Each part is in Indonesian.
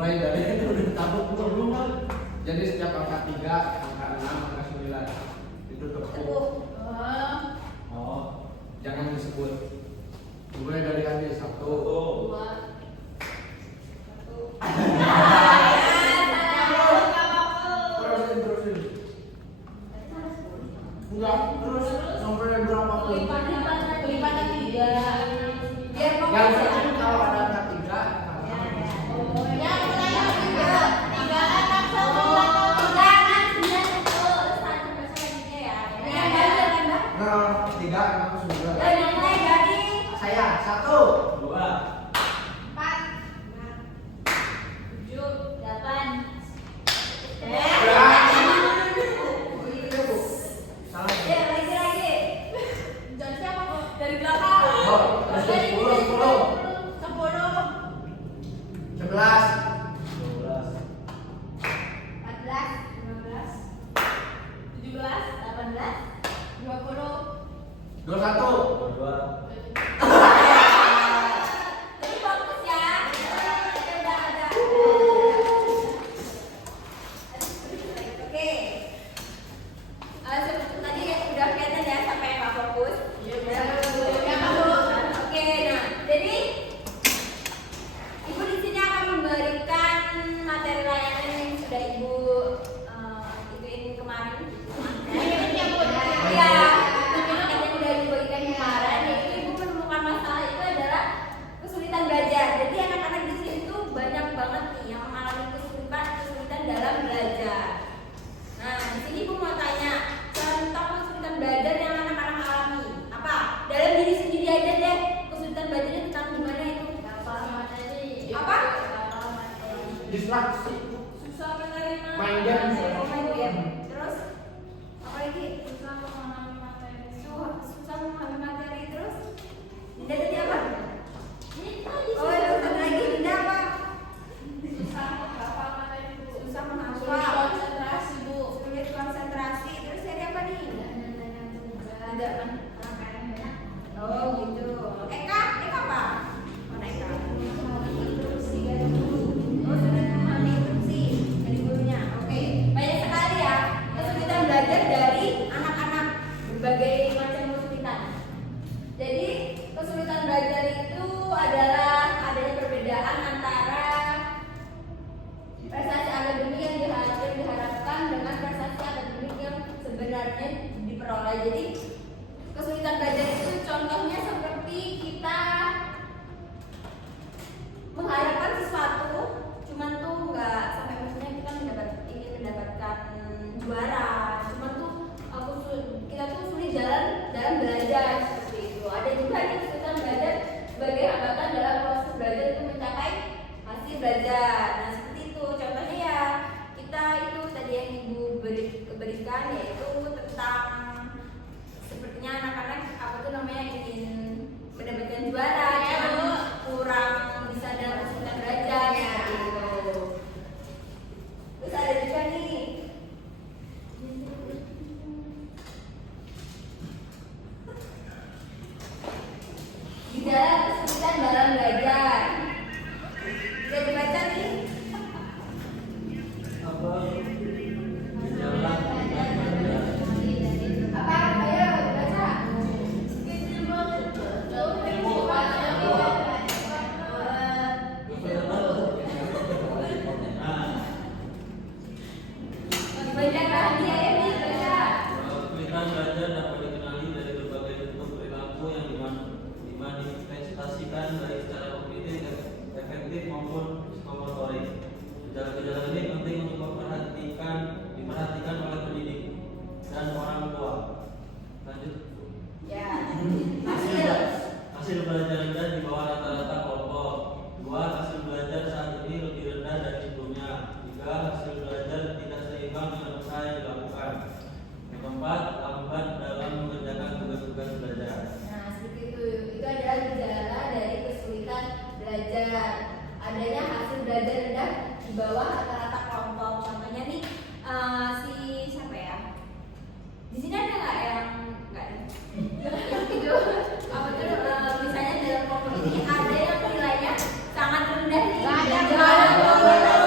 Mulai dari itu udah tabuk belum kan? Jadi setiap angka 3, angka 6, angka 9 itu tepuk. Oh, jangan disebut. Mulai dari aja 1, 2. Terusin. Enggak, terus sampai berapa pun. Kelipatan 3. Biar Yang satu kalau ada angka 3. Nah, 3, 6, 9. Saya 1, 2. 21, 22. Distraksi, susah menerima main game. Terus apa lagi? Susah memahami materi. Terus Dinda tadi apa? Oh, ada lagi Dinda apa? Susah menghafal materi, susah menghafal, konsentrasi Bu, sulit konsentrasi. Terus tadi apa nih? Ada kan? Oh gitu. Eka apa? Mana Eka? Belajar dari anak-anak berbagai macam kesulitan. Jadi kesulitan belajar itu adalah adanya perbedaan antara prestasi akademik yang diharapkan dengan prestasi akademik yang sebenarnya diperoleh. Jadi kesulitan belajar itu contohnya seperti kita mengharapkan sesuatu, cuman tuh nggak sampai maksudnya kita ingin mendapatkan juara. Kita tuh sulit dalam belajar seperti itu. Ada juga nih kesulitan belajar sebagai hambatan dalam proses belajar untuk mencapai hasil belajar. Nah seperti itu contohnya ya kita itu tadi yang ibu berikan yaitu tentang sepertinya anak-anak apa tuh namanya ingin mendapatkan juara, cuman kurang bisa dalam kesulitan belajar ya gitu. Terus ada juga nih dalam kesulitan dalam belajar. Bisa dibaca nih. Apa? Ayo baca. Bacakan dia ini baca. Kesulitan belajar dapat dikenali dari berbagai bentuk perilaku yang dimanifestasikan baik secara kognitif, efektif maupun psikomotorik. Gejala-gejala ini penting untuk diperhatikan oleh pendidik dan orang tua. Lanjut. Ya. Hasil belajar rendah di bawah rata-rata kelompok. 2. Hasil belajar saat ini lebih rendah dari sebelumnya. 3. Hasil belajar tidak seimbang dengan usaha yang dilakukan. Yang keempat, lambat dalam mengerjakan tugas-tugas belajar. Nah, seperti itu. Itu adalah gejala dari kesulitan belajar. Adanya hasil belajar rendah di bawah rata-rata kelompok. Contohnya nih si siapa ya? Di sini ada nggak yang nggak? Yang itu apa tuh? Misalnya dalam kelompok ini ada yang nilainya sangat rendah nih. Nggak ada.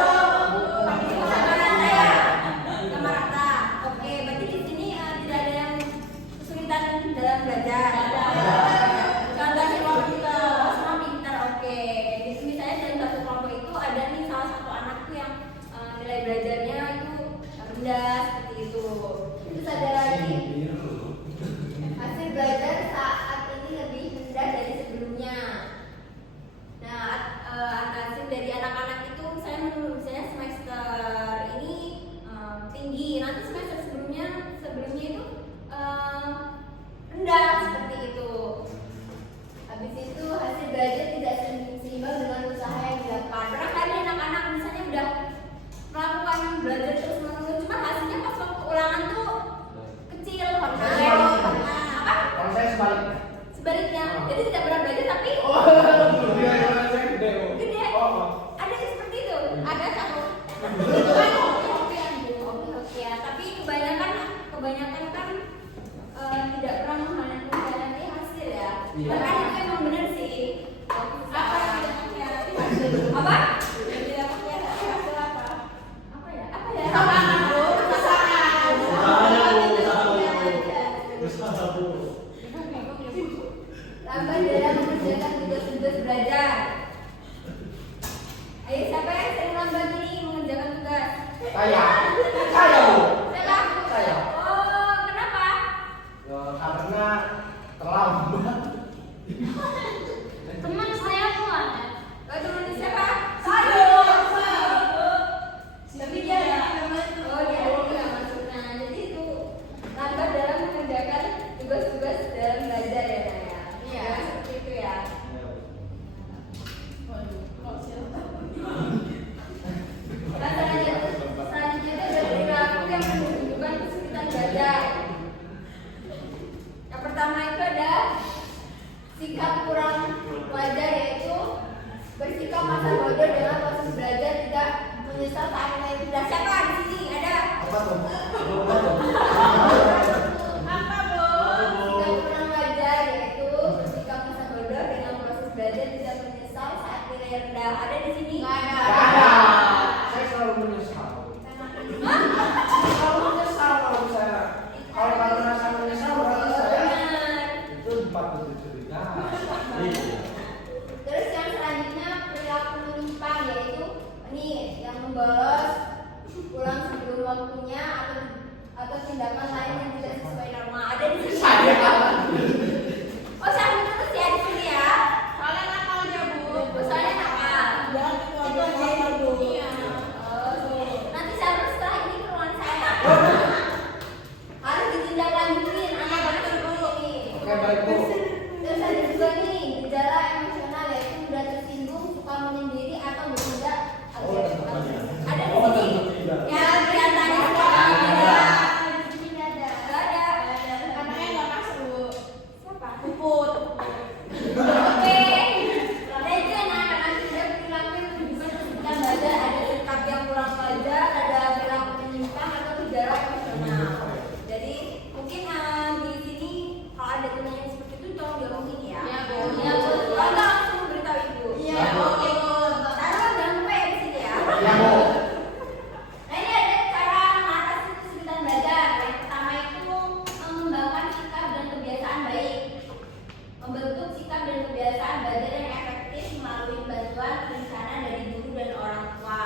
misalnya menurut misalnya semester ini tinggi, nanti semester sebelumnya itu rendah seperti itu. Habis itu hasil belajar tidak seimbang dengan usaha yang dilakukan. Pernah kali anak-anak misalnya udah melakukan belajar terus menerus, cuma hasilnya pas waktu ulangan tuh kecil karena apa? Kalau saya sebaliknya. Sebaliknya, jadi tidak pernah belajar tapi gede. Ada yang seperti itu, ada satu. Oke ya, tapi kebanyakan kan tidak pernah mengkhianati hasil ya. Iya. Bahkan itu emang benar sih. Apa yang tidak mengkhianati hasil? Apa? Yang tidak mengkhianati hasil apa? Apa ya? Lambat dalam mengerjakan tugas-tugas belajar. Ayo siapa yang sering lambat ini mengerjakan tugas? Saya Bu. Saya. Oh, kenapa? Karena terlambat. Teman saya tuh ada. Oh, teman siapa? Tapi dia nggak masuknya. Jadi itu lambat dalam mengerjakan tugas-tugas dalam belajar ya, Naya. Iya. Seperti itu ya. Nah, selanjutnya itu ada perilaku yang menunjukkan kesulitan belajar. Yang pertama itu ada sikap kurang wajar, yaitu bersikap masa bodoh dalam proses belajar, tidak menyesal saat mulai belajar. Siapa di sini ada? Apa tuh? Apa bu? Sikap kurang wajar yaitu bersikap masa bodoh dengan proses belajar, tidak menyesal saat nilai rendah. Ada di sini? Nggak ada. Nggak ada. Saya selalu menyesal. Selalu menyesal kalau saya. Kalau merasa menyesal berarti saya itu patut dicurigai. Terus yang selanjutnya perilaku menyimpang, yaitu ini yang membolos, pulang sebelum waktunya, atau tindakan lain yang tidak sesuai norma. Ada di sini. Oh, saya terus ya di sini ya. Soalnya nakal aja bu. Soalnya nakal. Iya. Nanti saya harus setelah ini ke ruangan saya. Harus ditindaklanjutin anak-anak seperti ini. Oke, baik Bu. Terus ada juga nih gejala emosional, yaitu mudah tersinggung, suka menyendiri atau bertindak agresif. Ada di sini. Ya, kelihatannya sekarang ada. Di sini ada. Ada. Anaknya nggak masuk. Siapa? Puput. Oke. Dan itu anak-anak tidak perilaku yang menunjukkan kesulitan belajar. Ada sikap yang kurang wajar, ada perilaku menyimpang atau gejala emosional. Jadi mungkin di sini kalau ada pertanyaan seperti itu tolong diomongin ya. Iya bu. Iya bu. Kalau nggak langsung beritahu ibu. Iya. Oke bu. Taruh jangan lupa ya di sini ya. Iya Bu. Nah ini ada cara mengatasi kesulitan belajar. Yang pertama itu mengembangkan sikap dan kebiasaan baik. Membentuk sikap dan kebiasaan belajar yang efektif melalui bantuan rencana dari guru dan orang tua.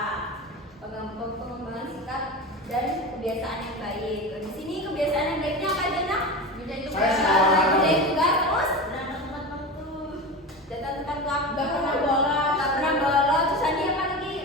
Pengembangan sikap dan kebiasaan yang baik. Di sini kebiasaan yang baiknya apa aja nak? Saya sekolah. Kerjain tugas terus. Datang tempat waktu. Gak pernah bolos. Terus tadi apa lagi?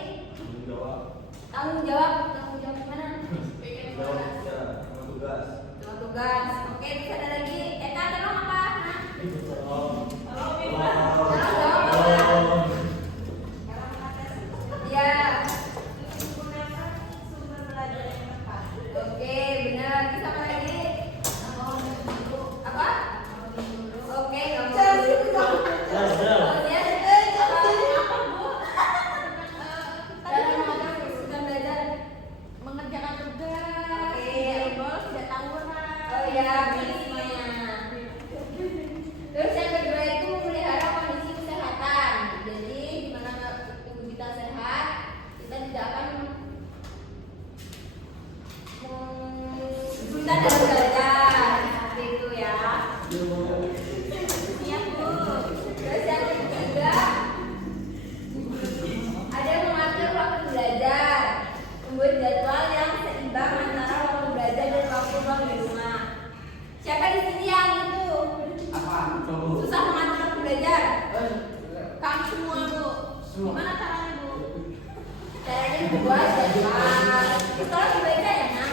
Caranya membuat jadwal. Sekolah berbeda ya nak.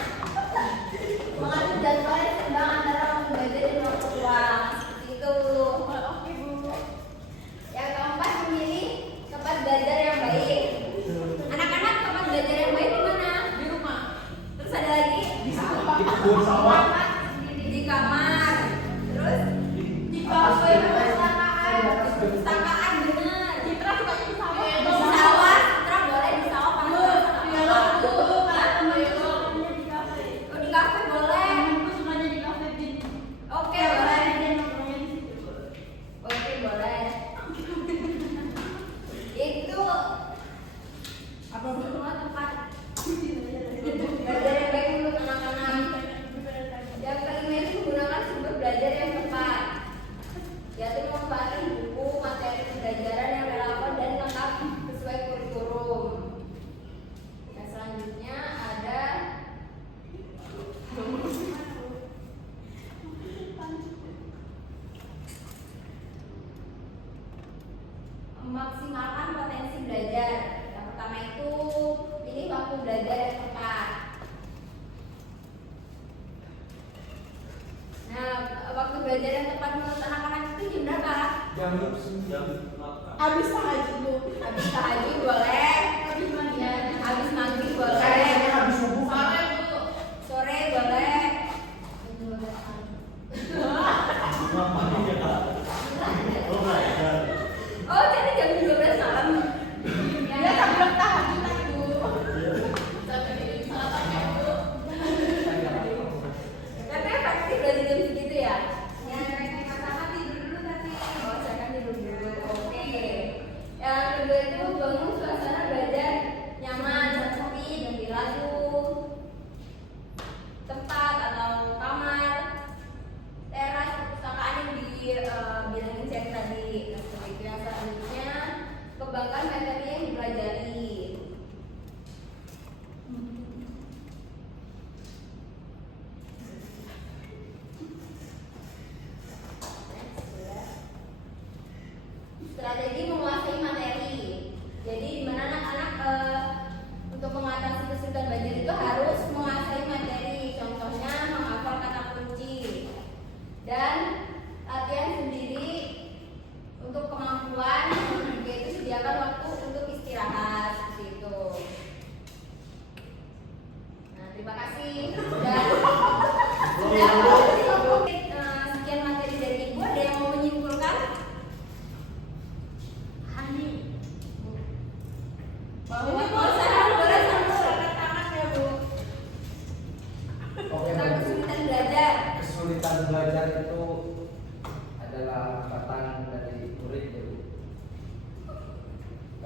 Mengatur jadwal yang seimbang antara waktu belajar dan waktu luang. Seperti itu. Oke Bu. Yang keempat, memilih tempat belajar yang baik. Anak-anak, tempat belajar yang baik di mana? Di rumah. Terus ada lagi? Di sawah. Di kebun sawah. Di kamar. Terus Di kafe. perpustakaan bener. Citra suka di sawah. Di sawah, Citra boleh di sawah panas. Di kafe. Oh, di kafe boleh. Aku sukanya di kafe gini. Oke, boleh. Dia nongkrongnya di situ. Oke, boleh. Itu Apa semua tempat belajar yang baik untuk anak-anak. Yang kelima itu menggunakan sumber belajar yang tepat, yaitu memanfaatkan buku, materi pembelajaran yang relevan dan lengkap sesuai kurikulum. Yang selanjutnya ada memaksimalkan potensi belajar. Yang pertama itu pilih waktu belajar yang tepat. Nah, waktu belajar yang tepat menurut anak-anak itu jam berapa? Jam Jam 8. Abis tahajud Bu. Habis tahajud boleh. Abis mandi. Ya, habis maghrib boleh. Kayaknya habis subuh. Sore Bu. Sore boleh. Oh, jadi jam 12 malam. Dia sebelum tahajud Bu. Tapi pasti berarti jam segitu ya? Yang pertama tidur dulu tapi. Oh, saya kan tidur dulu. Oke. Yang kedua itu bangun suasana belajar nyaman, seperti ganti lagu, tempat atau kamar, teras, perpustakaan yang dibilangin cek tadi. Nah, seperti itu. Yang selanjutnya kembangkan materi yang dipelajari. Strategi menguasai materi. Jadi di mana anak-anak untuk mengatasi kesulitan belajar itu harus menguasai materi. Contohnya menghafal kata kunci. Dan latihan sendiri untuk kemampuan. Juga itu sediakan waktu untuk istirahat seperti itu. Nah, terima kasih. Sekian materi dari Ibu. Ada yang mau menyimpulkan? Bahwa Boleh sambil tangan ya Bu. Oke, Tentang baik. kesulitan belajar. Kesulitan belajar itu adalah hambatan dari murid ya Bu.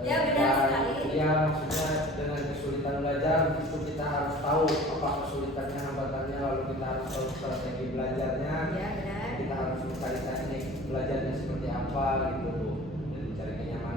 Ya, benar sekali. Ya, maksudnya dengan kesulitan belajar itu kita harus tahu apa kesulitannya, hambatannya, lalu kita harus tahu strategi belajarnya. Ya, benar. Kita harus mencari teknik belajarnya seperti apa gitu Bu. Dan cari kenyamanan